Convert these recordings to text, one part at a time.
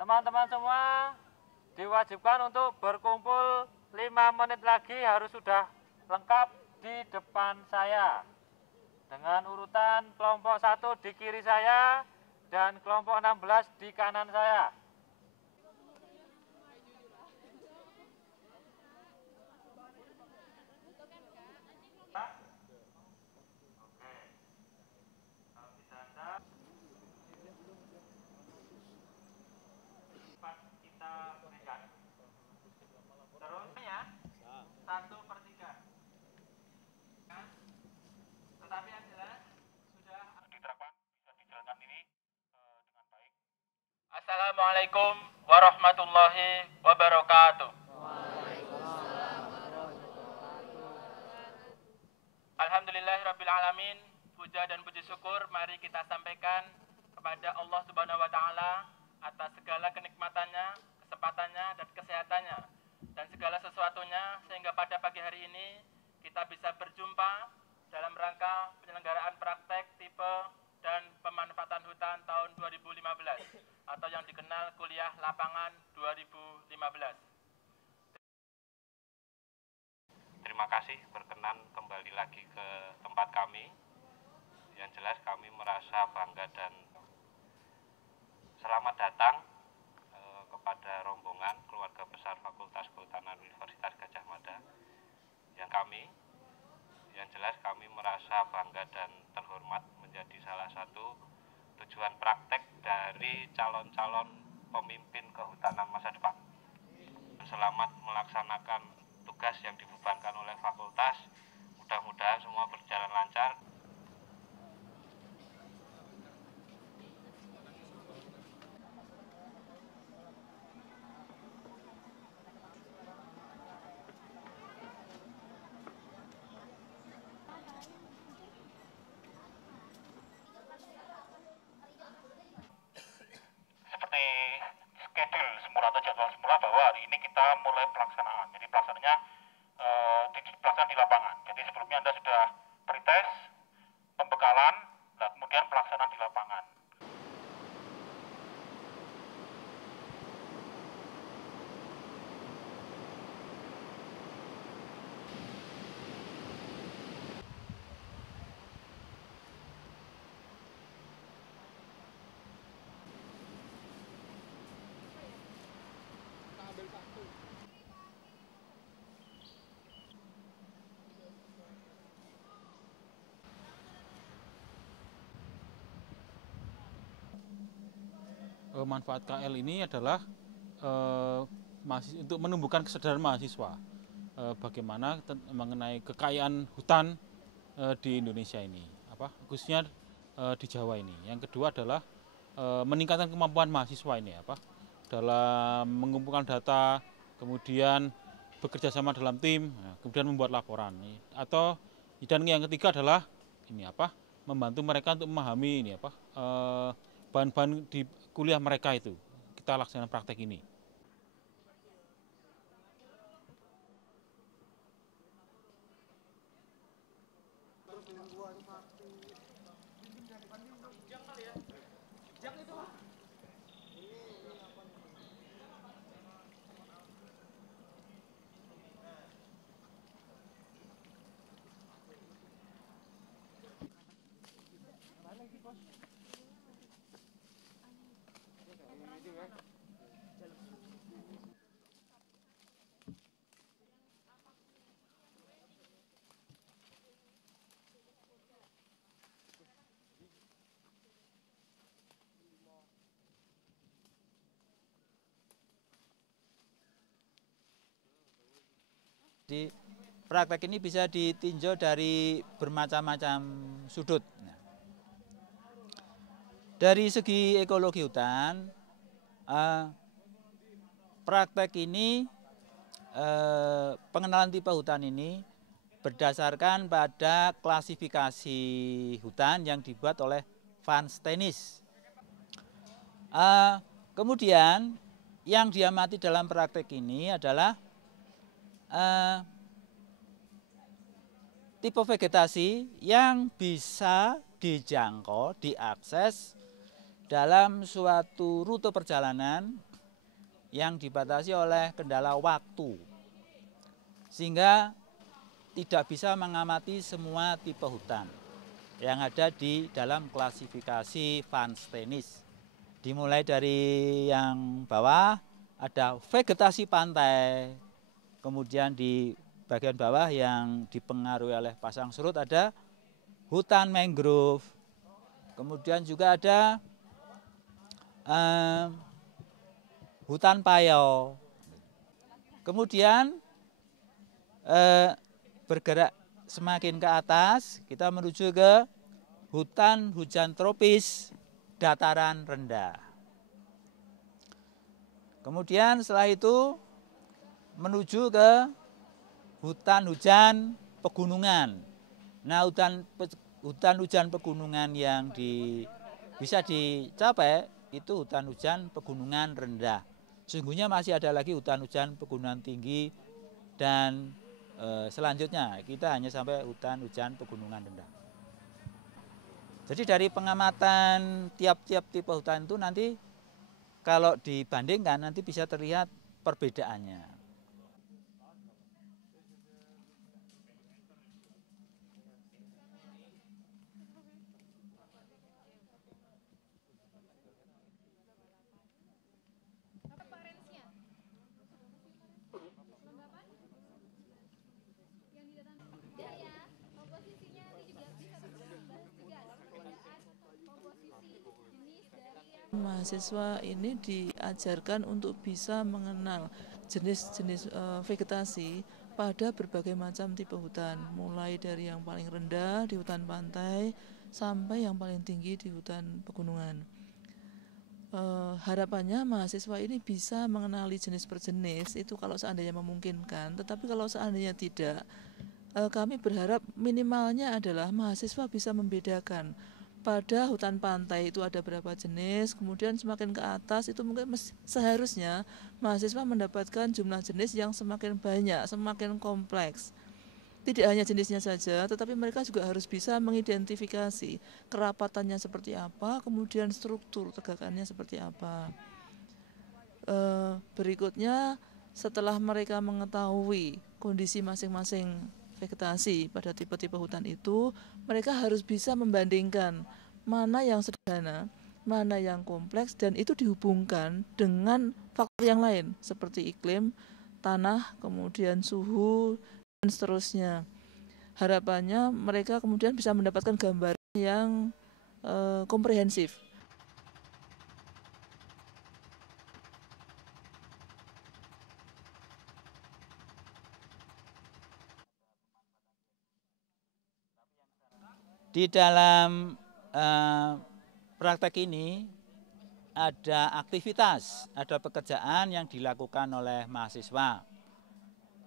Teman-teman semua diwajibkan untuk berkumpul 5 menit lagi harus sudah lengkap di depan saya. Dengan urutan kelompok 1 di kiri saya dan kelompok 16 di kanan saya. Assalamualaikum warahmatullahi wabarakatuh. Alhamdulillahirrabbilalamin. Puja dan puji syukur mari kita sampaikan kepada Allah Subhanahu wa Ta'ala atas segala kenikmatannya, kesempatannya, dan kesehatannya, dan segala sesuatunya, sehingga pada pagi hari ini kita bisa berjumpa dalam rangka penyelenggaraan praktek tipe dan pemanfaatan hutan tahun 2015 atau yang dikenal kuliah lapangan 2015. Terima kasih berkenan kembali lagi ke tempat kami. Yang jelas kami merasa bangga dan selamat datang kepada rombongan keluarga besar Fakultas Kehutanan Universitas Gadjah Mada. Yang jelas kami merasa bangga dan terhormat menjadi salah satu tujuan praktek dari calon-calon pemimpin kehutanan masa depan. Selamat melaksanakan tugas yang dibebankan oleh fakultas. Mudah-mudahan semua berjalan lancar. Seperti schedule semula atau jadwal semula bahwa hari ini kita mulai pelaksanaan. Jadi pelaksanaannya pelaksanaan di lapangan. Jadi sebelumnya Anda sudah pretest, pembekalan, dan kemudian pelaksanaan di lapangan. Manfaat KL ini adalah untuk menumbuhkan kesadaran mahasiswa bagaimana mengenai kekayaan hutan di Indonesia ini, khususnya di Jawa ini. Yang kedua adalah meningkatkan kemampuan mahasiswa ini dalam mengumpulkan data, kemudian bekerja sama dalam tim, kemudian membuat laporan. Dan yang ketiga adalah membantu mereka untuk memahami bahan-bahan di kuliah mereka itu. Kita laksanakan praktek ini. Di praktek ini bisa ditinjau dari bermacam-macam sudut. Dari segi ekologi hutan, praktek ini, pengenalan tipe hutan ini berdasarkan pada klasifikasi hutan yang dibuat oleh Van Steenis. Kemudian yang diamati dalam praktek ini adalah tipe vegetasi yang bisa dijangkau, diakses dalam suatu rute perjalanan yang dibatasi oleh kendala waktu, sehingga tidak bisa mengamati semua tipe hutan yang ada di dalam klasifikasi Van Steenis. Dimulai dari yang bawah ada vegetasi pantai, kemudian di bagian bawah yang dipengaruhi oleh pasang surut ada hutan mangrove, kemudian juga ada hutan payau. Kemudian bergerak semakin ke atas, kita menuju ke hutan hujan tropis dataran rendah. Kemudian setelah itu menuju ke hutan hujan pegunungan. Nah, hutan hujan pegunungan yang bisa dicapai itu hutan hujan pegunungan rendah. Sesungguhnya masih ada lagi hutan hujan pegunungan tinggi dan selanjutnya kita hanya sampai hutan hujan pegunungan rendah. Jadi dari pengamatan tiap-tiap tipe hutan itu nanti kalau dibandingkan nanti bisa terlihat perbedaannya. Mahasiswa ini diajarkan untuk bisa mengenal jenis-jenis vegetasi pada berbagai macam tipe hutan, mulai dari yang paling rendah di hutan pantai sampai yang paling tinggi di hutan pegunungan. Harapannya mahasiswa ini bisa mengenali jenis per jenis itu kalau seandainya memungkinkan, tetapi kalau seandainya tidak, kami berharap minimalnya adalah mahasiswa bisa membedakan pada hutan pantai itu ada berapa jenis, kemudian semakin ke atas itu mungkin seharusnya mahasiswa mendapatkan jumlah jenis yang semakin banyak, semakin kompleks. Tidak hanya jenisnya saja, tetapi mereka juga harus bisa mengidentifikasi kerapatannya seperti apa, kemudian struktur tegakannya seperti apa. Berikutnya, setelah mereka mengetahui kondisi masing-masing vegetasi pada tipe-tipe hutan itu, mereka harus bisa membandingkan mana yang sederhana, mana yang kompleks, dan itu dihubungkan dengan faktor yang lain seperti iklim, tanah, kemudian suhu, dan seterusnya. Harapannya mereka kemudian bisa mendapatkan gambaran yang komprehensif. Di dalam praktek ini ada aktivitas, ada pekerjaan yang dilakukan oleh mahasiswa,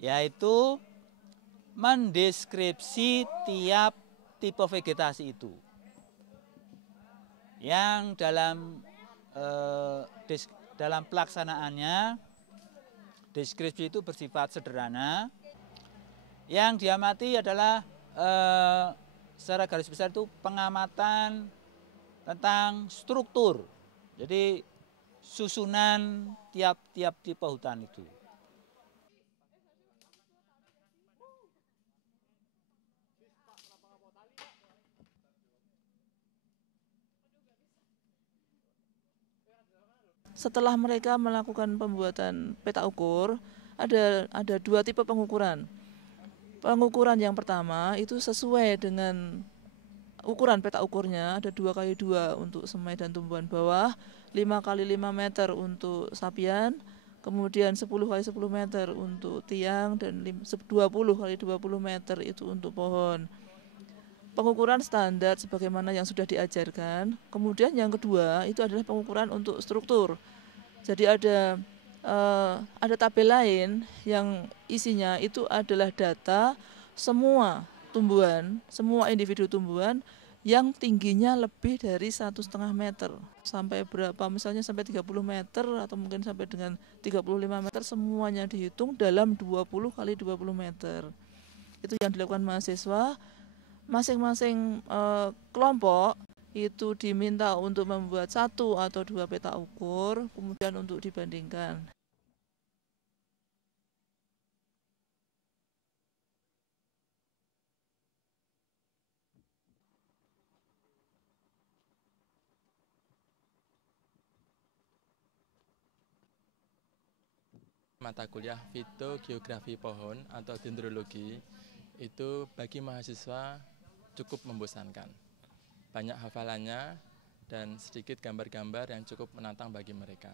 yaitu mendeskripsi tiap tipe vegetasi itu. Yang dalam pelaksanaannya, deskripsi itu bersifat sederhana. Yang diamati adalah secara garis besar itu pengamatan tentang struktur, jadi susunan tiap-tiap tipe hutan itu. Setelah mereka melakukan pembuatan peta ukur, ada dua tipe pengukuran. Pengukuran yang pertama itu sesuai dengan ukuran peta ukurnya, ada 2x2 untuk semai dan tumbuhan bawah, 5x5 meter untuk sapian, kemudian 10x10 meter untuk tiang, dan 20x20 meter itu untuk pohon. Pengukuran standar sebagaimana yang sudah diajarkan. Kemudian yang kedua itu adalah pengukuran untuk struktur. Jadi ada tabel lain yang isinya itu adalah data semua tumbuhan, semua individu tumbuhan yang tingginya lebih dari 1,5 meter sampai berapa, misalnya sampai 30 meter atau mungkin sampai dengan 35 meter, semuanya dihitung dalam 20x20 meter. Itu yang dilakukan mahasiswa. Masing-masing kelompok itu diminta untuk membuat 1 atau 2 peta ukur, kemudian untuk dibandingkan. Mata kuliah fitogeografi pohon atau dendrologi itu bagi mahasiswa cukup membosankan. Banyak hafalannya dan sedikit gambar-gambar yang cukup menantang bagi mereka.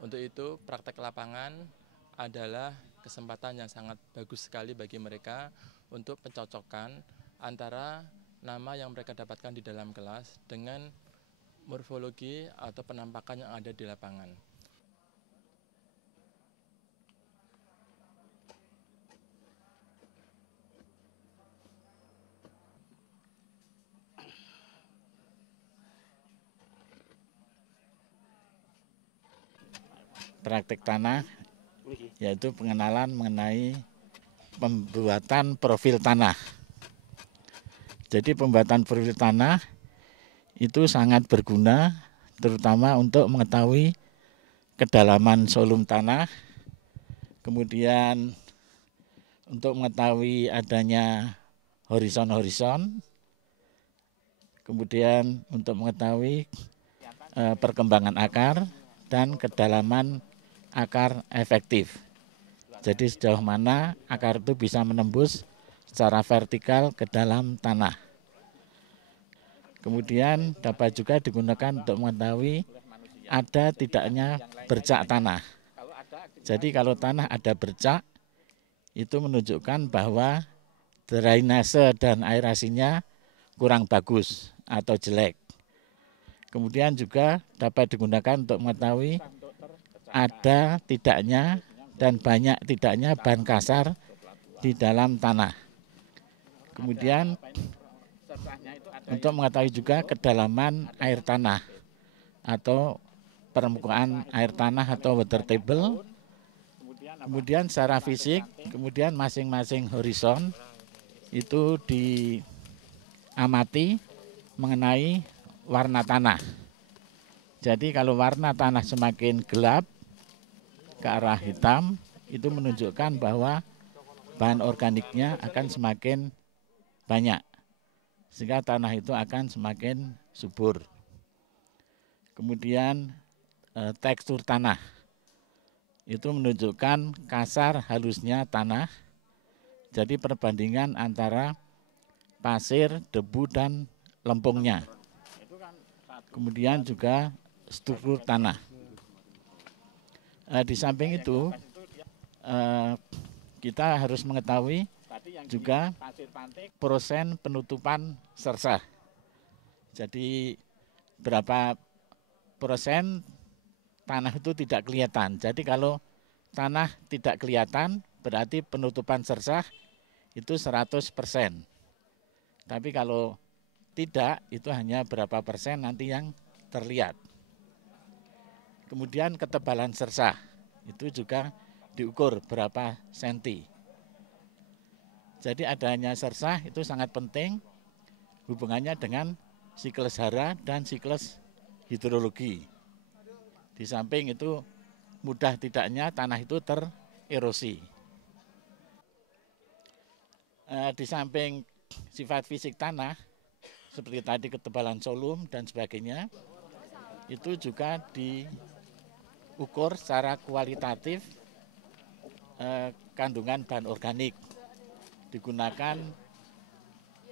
Untuk itu praktek lapangan adalah kesempatan yang sangat bagus sekali bagi mereka untuk pencocokan antara nama yang mereka dapatkan di dalam kelas dengan morfologi atau penampakan yang ada di lapangan. Praktek tanah yaitu pengenalan mengenai pembuatan profil tanah. Jadi pembuatan profil tanah itu sangat berguna terutama untuk mengetahui kedalaman volume tanah, kemudian untuk mengetahui adanya horizon-horizon, kemudian untuk mengetahui perkembangan akar dan kedalaman akar efektif. Jadi sejauh mana akar itu bisa menembus secara vertikal ke dalam tanah. Kemudian dapat juga digunakan untuk mengetahui ada tidaknya bercak tanah. Jadi kalau tanah ada bercak, itu menunjukkan bahwa drainase dan aerasinya kurang bagus atau jelek. Kemudian juga dapat digunakan untuk mengetahui ada tidaknya dan banyak tidaknya bahan kasar di dalam tanah. Kemudian untuk mengetahui juga kedalaman air tanah atau permukaan air tanah atau water table. Kemudian secara fisik, kemudian masing-masing horizon itu diamati mengenai warna tanah. Jadi kalau warna tanah semakin gelap ke arah hitam, itu menunjukkan bahwa bahan organiknya akan semakin banyak, sehingga tanah itu akan semakin subur. Kemudian tekstur tanah, itu menunjukkan kasar halusnya tanah, jadi perbandingan antara pasir, debu, dan lempungnya. Kemudian juga struktur tanah. Di samping itu kita harus mengetahui juga persen penutupan sersah. Jadi berapa persen tanah itu tidak kelihatan. Jadi kalau tanah tidak kelihatan berarti penutupan sersah itu 100%. Tapi kalau tidak, itu hanya berapa persen nanti yang terlihat. Kemudian ketebalan sersah itu juga diukur berapa senti. Jadi adanya sersah itu sangat penting hubungannya dengan siklus hara dan siklus hidrologi. Di samping itu mudah tidaknya tanah itu tererosi. Di samping sifat fisik tanah seperti tadi ketebalan volume dan sebagainya, itu juga diukur secara kualitatif kandungan bahan organik. Digunakan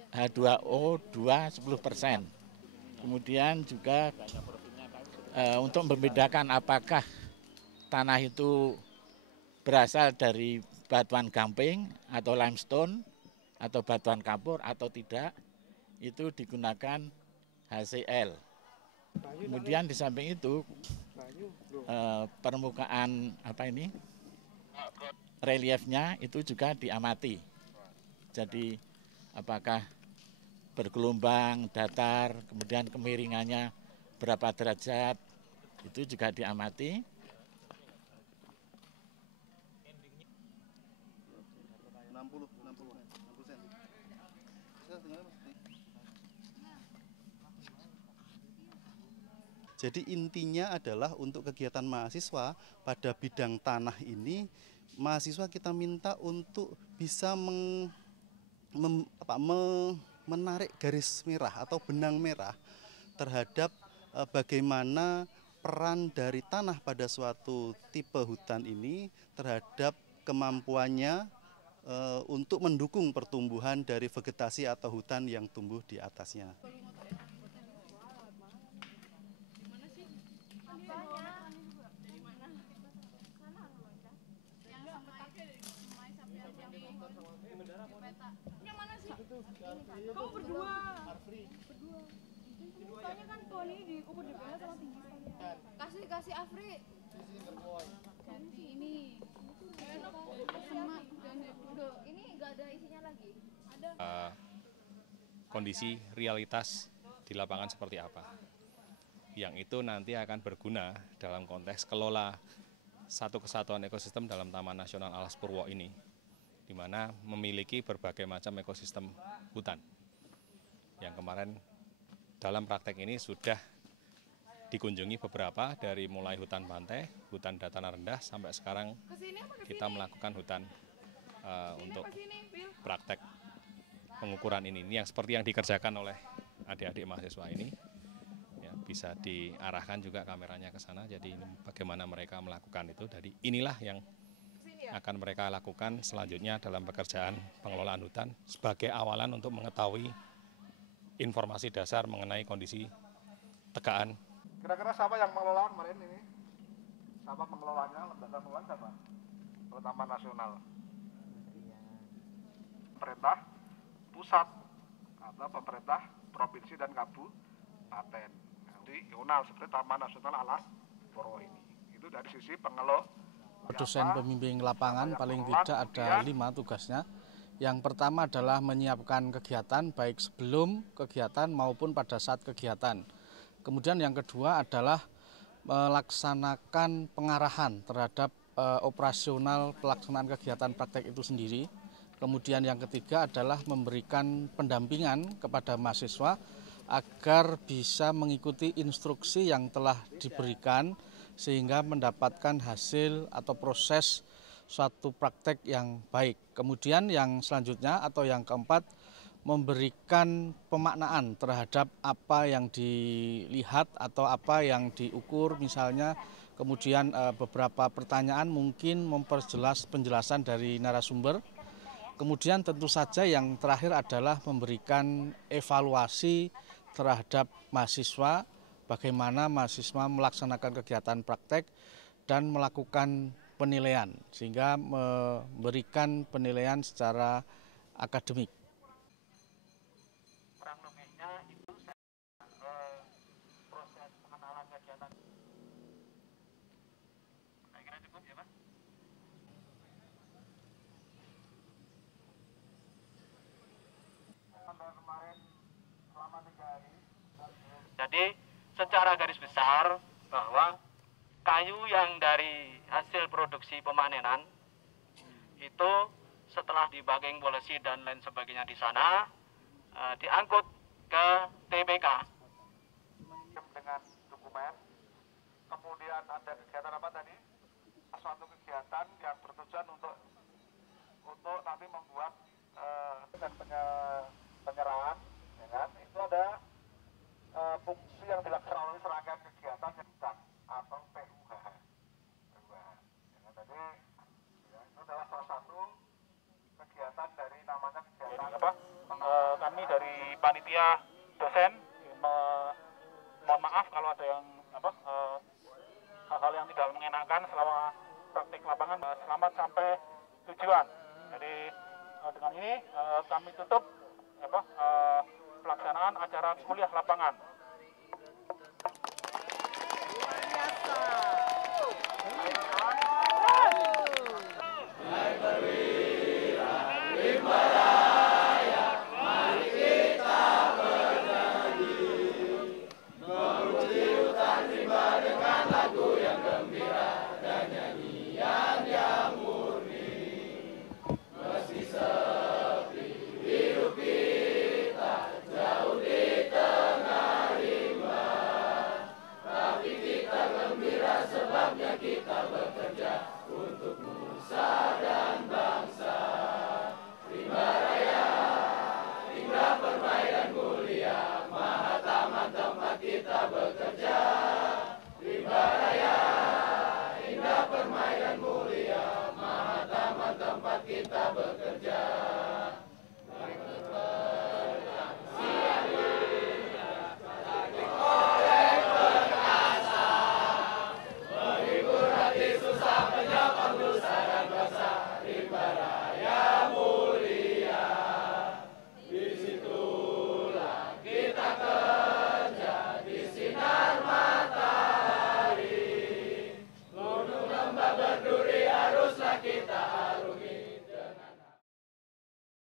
H2O 10%. Kemudian juga untuk membedakan apakah tanah itu berasal dari batuan gamping atau limestone atau batuan kapur atau tidak, itu digunakan HCl. Kemudian di samping itu permukaan reliefnya itu juga diamati. Jadi apakah bergelombang, datar, kemudian kemiringannya berapa derajat, itu juga diamati. Jadi intinya adalah untuk kegiatan mahasiswa pada bidang tanah ini, mahasiswa kita minta untuk bisa menarik garis merah atau benang merah terhadap bagaimana peran dari tanah pada suatu tipe hutan ini terhadap kemampuannya untuk mendukung pertumbuhan dari vegetasi atau hutan yang tumbuh di atasnya. Kamu berdua. Soalnya kan pohon ini diukur di bawah sama tinggi sekali. Kasih Afri. Ganti ini. Semak dan Hebdo. Ini enggak ada isinya lagi. Ada. Kondisi realitas di lapangan seperti apa. Yang itu nanti akan berguna dalam konteks kelola satu kesatuan ekosistem dalam Taman Nasional Alas Purwo ini, di mana memiliki berbagai macam ekosistem hutan. Yang kemarin dalam praktek ini sudah dikunjungi beberapa, dari mulai hutan pantai, hutan dataran rendah, sampai sekarang kita melakukan hutan untuk praktek pengukuran ini. Ini yang seperti yang dikerjakan oleh adik-adik mahasiswa ini. Ya, bisa diarahkan juga kameranya ke sana, jadi ini bagaimana mereka melakukan itu. Jadi inilah yang akan mereka lakukan selanjutnya dalam pekerjaan pengelolaan hutan sebagai awalan untuk mengetahui informasi dasar mengenai kondisi tegaan. Kira-kira siapa yang mengelola kemarin ini? Siapa pengelolanya? Lembaga pengelola siapa? Taman Nasional. Pemerintah pusat atau pemerintah provinsi dan kabupaten. Jadi Yonal seperti Taman Nasional Alas Purwo ini. Itu dari sisi pengelola. Dosen pembimbing lapangan paling tidak ada 5 tugasnya. Yang pertama adalah menyiapkan kegiatan baik sebelum kegiatan maupun pada saat kegiatan. Kemudian yang kedua adalah melaksanakan pengarahan terhadap operasional pelaksanaan kegiatan praktek itu sendiri. Kemudian yang ketiga adalah memberikan pendampingan kepada mahasiswa agar bisa mengikuti instruksi yang telah diberikan sehingga mendapatkan hasil atau proses suatu praktek yang baik. Kemudian yang selanjutnya atau yang keempat, memberikan pemaknaan terhadap apa yang dilihat atau apa yang diukur misalnya. Kemudian beberapa pertanyaan mungkin memperjelas penjelasan dari narasumber. Kemudian tentu saja yang terakhir adalah memberikan evaluasi terhadap mahasiswa, bagaimana mahasiswa melaksanakan kegiatan praktek dan melakukan penilaian, sehingga memberikan penilaian secara akademik. Kurang lebihnya itu proses pengenalan kegiatan. Saya kira cukup ya Pak. Sampai kemarin selama 3 hari. Jadi secara garis besar bahwa kayu yang dari hasil produksi pemanenan itu setelah dibaging polisi dan lain sebagainya di sana diangkut ke TPK dengan dokumen. Kemudian ada kegiatan apa tadi? Suatu kegiatan yang bertujuan untuk nanti membuat penyerahan, ya kan? Itu ada fungsi yang dilaksanakan oleh serangkaian kegiatan yang atau PUHH. Ya, tadi ya, itu adalah salah satu kegiatan dari namanya kegiatan apa? Kami dari panitia dosen mohon maaf kalau ada yang apa hal-hal yang tidak mengenakan selama praktik lapangan. Selamat sampai tujuan. Jadi dengan ini kami tutup pelaksanaan acara kuliah lapangan.